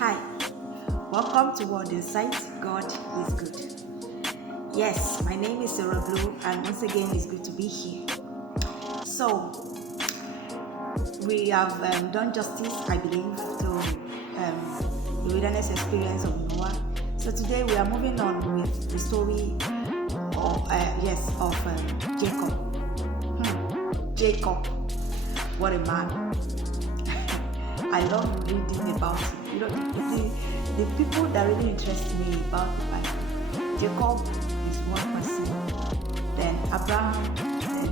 Hi, welcome to World Insight. God is good. Yes, my name is Sarah Blue, and once again, it's good to be here. So, we have done justice, I believe, to the wilderness experience of Noah. So today we are moving on with the story of Jacob. Jacob, what a man! I love reading about him. The people that really interest me about the Bible. Jacob is one person. Then Abraham, then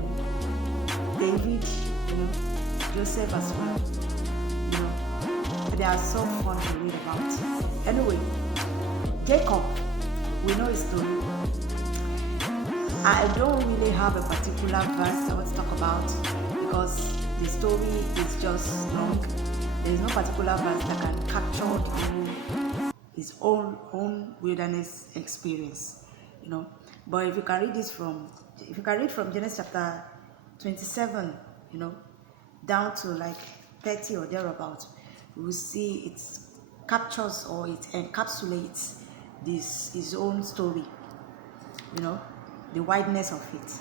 David, Joseph as well. They are so fun to read about. Anyway, Jacob, we know his story. I don't really have a particular verse I want to talk about because the story is just long. There is no particular verse that can capture his own wilderness experience, But if you can read from Genesis chapter 27, down to like 30 or thereabouts, you will see it captures or it encapsulates his own story, the wideness of it.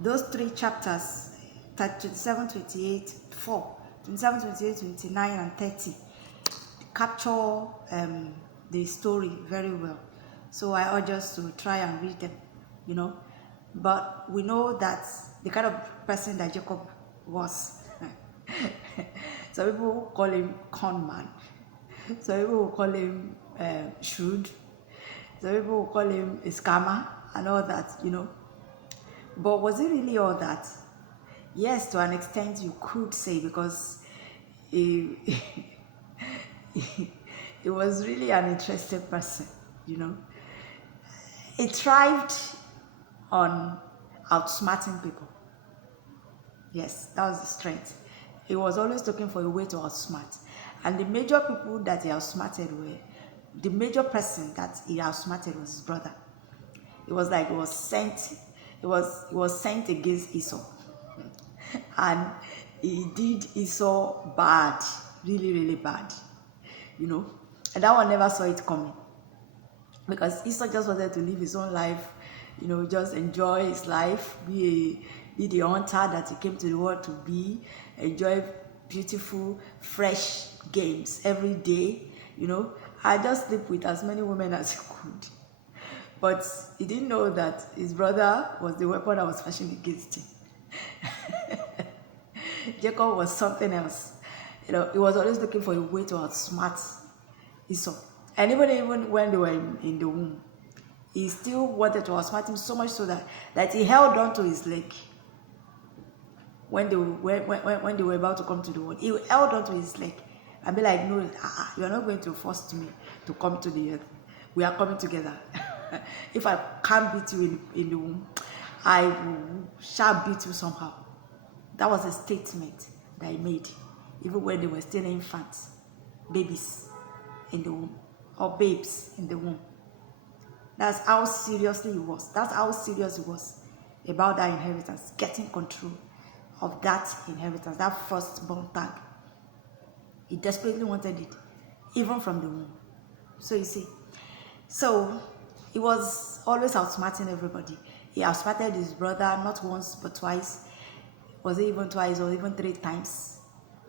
Those three chapters, 27, 28, 4, 27, 28, 29, and 30, capture the story very well. So I urge us to try and read them, But we know that the kind of person that Jacob was. Some people call him con man. Some people will call him shrewd. Some people will call him a scammer and all that, But was it really all that? Yes, to an extent you could say, because he was really an interesting person, He thrived on outsmarting people. Yes, that was the strength. He was always looking for a way to outsmart. And the major people that he outsmarted were, the major person that he outsmarted was his brother. It was like he was sent against Esau. And he did Esau bad, really, really bad, And that one never saw it coming. Because Esau just wanted to live his own life, just enjoy his life, be the hunter that he came to the world to be, enjoy beautiful, fresh games every day, I just sleep with as many women as he could. But he didn't know that his brother was the weapon that was fashioned against him. Jacob was something else. He was always looking for a way to outsmart Esau. And even when they were in the womb, he still wanted to outsmart him so much so that he held on to his leg. When they were about to come to the world, he held on to his leg and be like, no, you are not going to force me to come to the earth. We are coming together. If I can't beat you in the womb, I shall beat you somehow. That was a statement that he made, even when they were still infants, babies in the womb, or babes in the womb. That's how seriously he was. That's how serious he was about that inheritance, getting control of that inheritance, that firstborn tag. He desperately wanted it, even from the womb. So you see, he was always outsmarting everybody. He outsmarted his brother not once but twice. Was it even twice or even 3 times?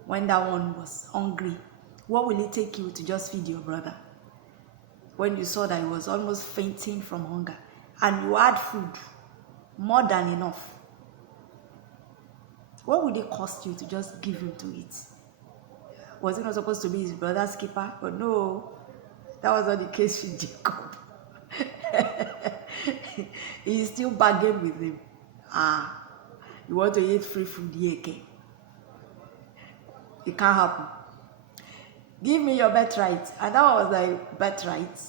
When that one was hungry, what will it take you to just feed your brother? When you saw that he was almost fainting from hunger, and you had food, more than enough, what would it cost you to just give him to eat? Was it not supposed to be his brother's keeper? But no, that was not the case with Jacob. He still bargained with him. You want to eat free food here again? It can't happen. Give me your birthright. And that was like, birthright?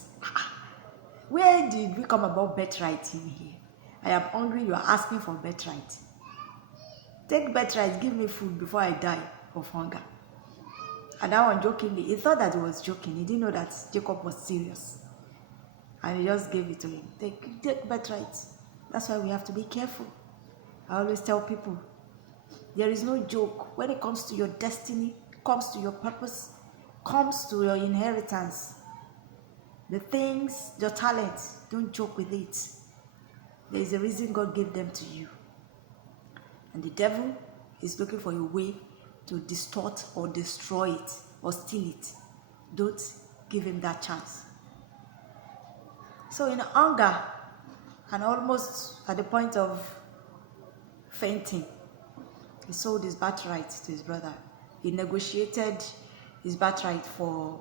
Where did we come about birthright in here? I am hungry, you are asking for birthright. Take birthright, give me food before I die of hunger. And that one jokingly, he thought that he was joking. He didn't know that Jacob was serious. And he just gave it to him. Take birthright. That's why we have to be careful. I always tell people, there is no joke when it comes to your destiny, comes to your purpose, comes to your inheritance, the things, your talents, don't joke with it. There is a reason God gave them to you. And the devil is looking for a way to distort or destroy it or steal it. Don't give him that chance. So in anger and almost at the point of fainting, he sold his birthright to his brother. He negotiated his birthright for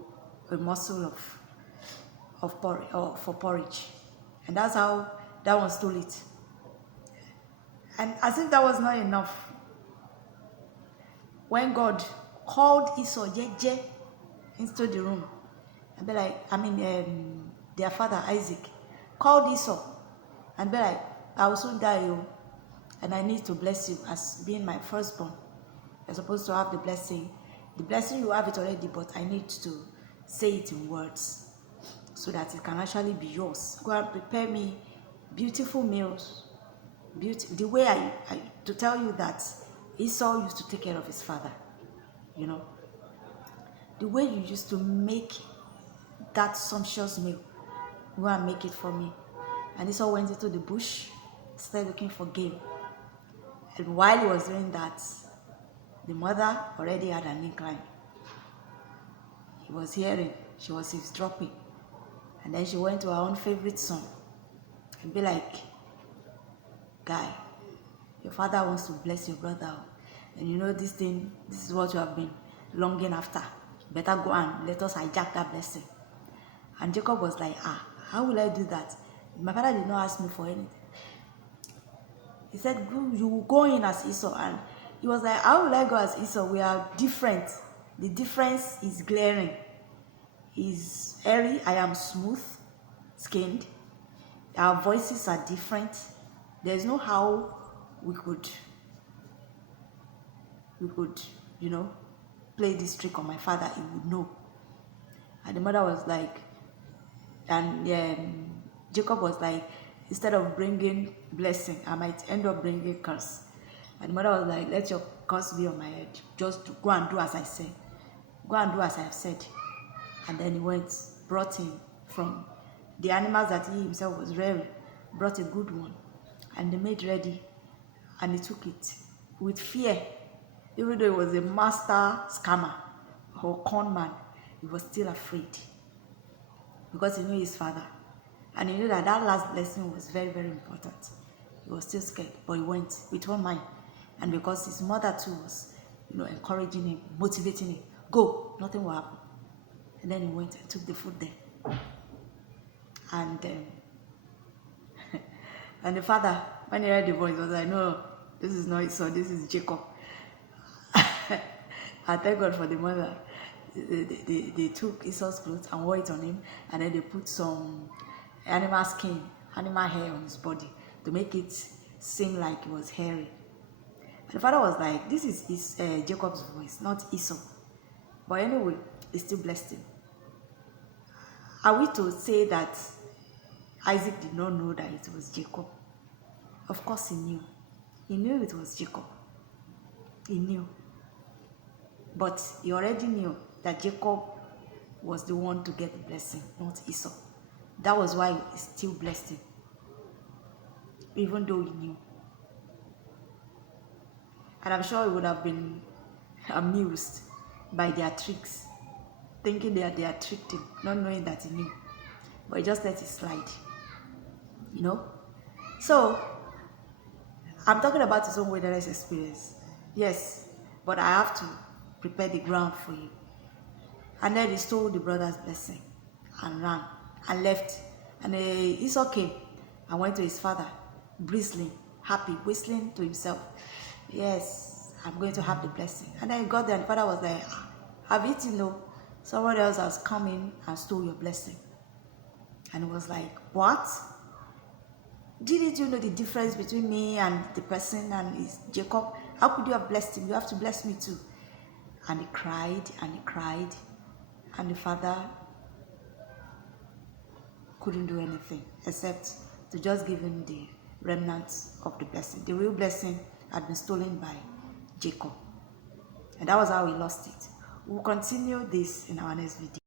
a morsel for porridge. And that's how that one stole it. And as if that was not enough, when God called Esau into the room, and be like, their father Isaac called Esau and be like, I will soon die, and I need to bless you as being my firstborn. You're supposed to have the blessing. The blessing, you have it already, but I need to say it in words so that it can actually be yours. Go and prepare me beautiful meals. The way I to tell you that Esau used to take care of his father, the way you used to make that sumptuous meal, go and make it for me. And Esau went into the bush, started looking for game. And while he was doing that, the mother already had an incline. He was hearing, she was eavesdropping. And then she went to her own favorite son and be like, guy, your father wants to bless your brother. And this thing, this is what you have been longing after. Better go and let us hijack that blessing. And Jacob was like, how will I do that? My father did not ask me for anything. He said, you will go in as Esau. And he was like, how will I go as Esau? We are different. The difference is glaring. He's hairy, I am smooth skinned. Our voices are different. There's no how we could play this trick on my father. He would know. And the mother was like, and Jacob was like, instead of bringing blessing, I might end up bringing curse. And the mother was like, let your curse be on my head. Just go and do as I say. Go and do as I have said. And then he went, brought him from the animals that he himself was rearing, brought a good one. And they made ready. And he took it with fear. Even though he was a master scammer or con man, he was still afraid. Because he knew his father. And he knew that last blessing was very, very important. He was still scared, but he went with one mind. And because his mother too was, encouraging him, motivating him, go, nothing will happen. And then he went and took the food there. And and the father, when he heard the voice, was like, no, this is not Esau, this is Jacob. I thank God for the mother. They took Esau's clothes and wore it on him, and then they put some animal skin, animal hair on his body to make it seem like it was hairy. And the father was like, this is Jacob's voice, not Esau. But anyway, he still blessed him. Are we to say that Isaac did not know that it was Jacob? Of course he knew. He knew it was Jacob. He knew. But he already knew that Jacob was the one to get the blessing, not Esau. That was why he still blessed him, even though he knew. And I'm sure he would have been amused by their tricks, thinking that they had tricked him, not knowing that he knew. But he just let it slide. So, I'm talking about his own wilderness experience. Yes, but I have to prepare the ground for you. And then he stole the brother's blessing and ran and left. And Esau came and went to his father, bristling, happy, whistling to himself. Yes, I'm going to have the blessing. And then he got there and the father was like, have eaten though. Someone else has come in and stole your blessing. And he was like, what? Didn't you know the difference between me and the person and his Jacob? How could you have blessed him? You have to bless me too. And he cried and he cried. And the father couldn't do anything except to just give him the remnants of the blessing. The real blessing had been stolen by Jacob. And that was how he lost it. We'll continue this in our next video.